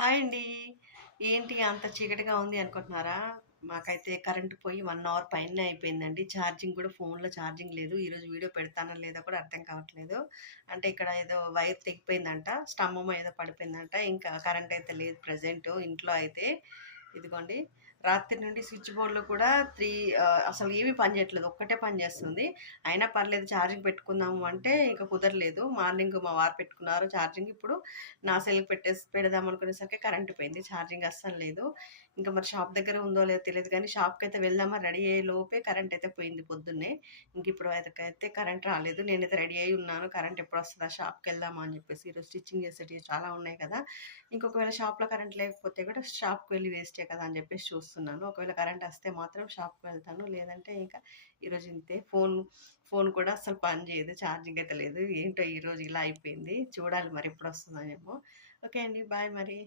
Hi అండి. ఏంటి అంత చీకటిగా ఉంది అనుకుంటున్నారా? మాకైతే కరెంట్ పోయి 1 అవర్ పైనే అయిపోయిందండి. ఛార్జింగ్ కూడా ఫోన్‌లో ఛార్జింగ్ లేదు. ఈరోజు వీడియో పెడతానో లేదో కూడా అర్థం కావట్లేదు. అంటే ఇక్కడ ఏదో వైర్ తెగిపోయిందంట. స్తంభమో ఏదో పడిపోయిందంట. ఇంకా కరెంట్ అయితే లేదు ప్రెజెంట్ ఇంట్లో అయితే. ఇదిగోండి రాత్రి నుండి స్విచ్ బోర్డ్‌లో కూడా అసలు ఏమి పని చేయట్లేదు. ఒక్కటే పని చేస్తుంది. అయినా పర్లేదు ఛార్జింగ్ పెట్టుకుందాము అంటే ఇంక కుదరలేదు. మార్నింగ్ మా వారు పెట్టుకున్నారు ఛార్జింగ్. ఇప్పుడు నా సెల్‌కి పెడదాం అనుకునేసరికి కరెంట్ పోయింది. ఛార్జింగ్ అస్సలు లేదు. ఇంకా మరి షాప్ దగ్గర ఉందో లేదో తెలీదు గానీ, షాప్‌కైతే వెళ్దామా రెడీ అయ్యే లోపే కరెంట్ అయితే పోయింది పొద్దున్నే. ఇప్పుడు అయితే కరెంట్ రాలేదు. నేనైతే రెడీ అయ్యి ఉన్నాను. కరెంట్ ఎప్పుడొస్తదా షాప్‌కెళ్దామా అని చెప్పేసి. ఈరోజు స్టిచ్చింగ్ చేసేటివి చాలా ఉన్నాయి కదా! ఇంకొకవేళ షాప్‌లో కరెంట్ లేకపోతే కూడా షాప్‌కి వెళ్లి వేస్టే కదా అని చెప్పేసి చూస్తున్నాను. ఒకవేళ కరెంట్ వస్తే మాత్రం షాప్‌కి వెళ్తాను. లేదంటే ఇంకా ఈరోజు ఇంతే. ఫోన్ కూడా అస్సలు పని చేయదు. ఛార్జింగ్ అయితే లేదు. ఏంటో ఈరోజు ఇలా అయిపోయింది. చూడాలి మరి ఎప్పుడొస్తదోనేమో. ఓకే అండి. బాయ్ మరి.